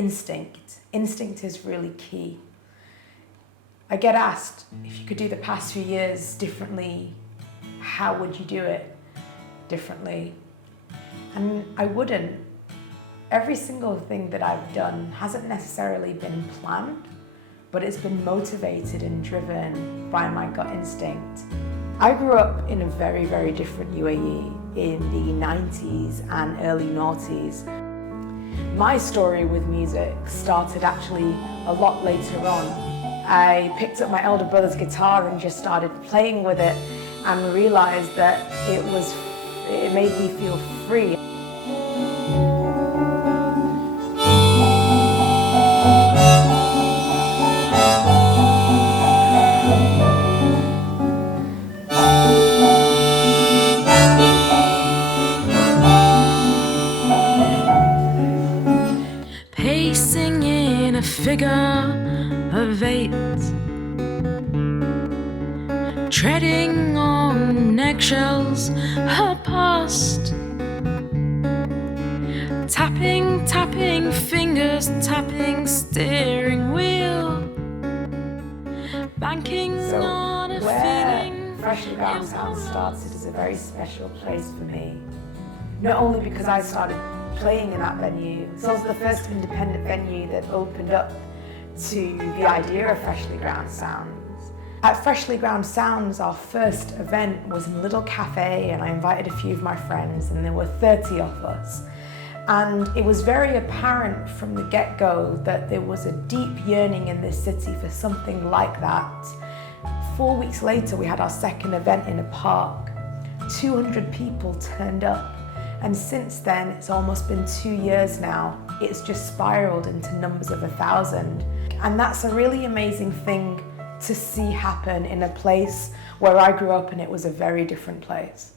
instinct. Instinct is really key. I get asked, if you could do the past few years differently, how would you do it differently? And I wouldn't. Every single thing that I've done hasn't necessarily been planned, but it's been motivated and driven by my gut instinct. I grew up in a very, very different UAE in the 90s and early noughties. My story with music started actually a lot later on. I picked up my elder brother's guitar and just started playing with it and realized that it made me feel free. Pacing in a figure of 8, treading on eggshells, her past. Tapping fingers, tapping steering wheel, banking on a feeling. Freshly Ground Sound started as a very special place for me. Not only because I started playing in that venue, it's also the first independent venue that opened up to the idea of Freshly Ground Sounds. At Freshly Ground Sounds, our first event was in a little cafe, and I invited a few of my friends, and there were 30 of us. And it was very apparent from the get-go that there was a deep yearning in this city for something like that. 4 weeks later, we had our second event in a park. 200 people turned up. And since then, it's almost been 2 years now. It's just spiraled into numbers of 1,000. And that's a really amazing thing to see happen in a place where I grew up, and it was a very different place.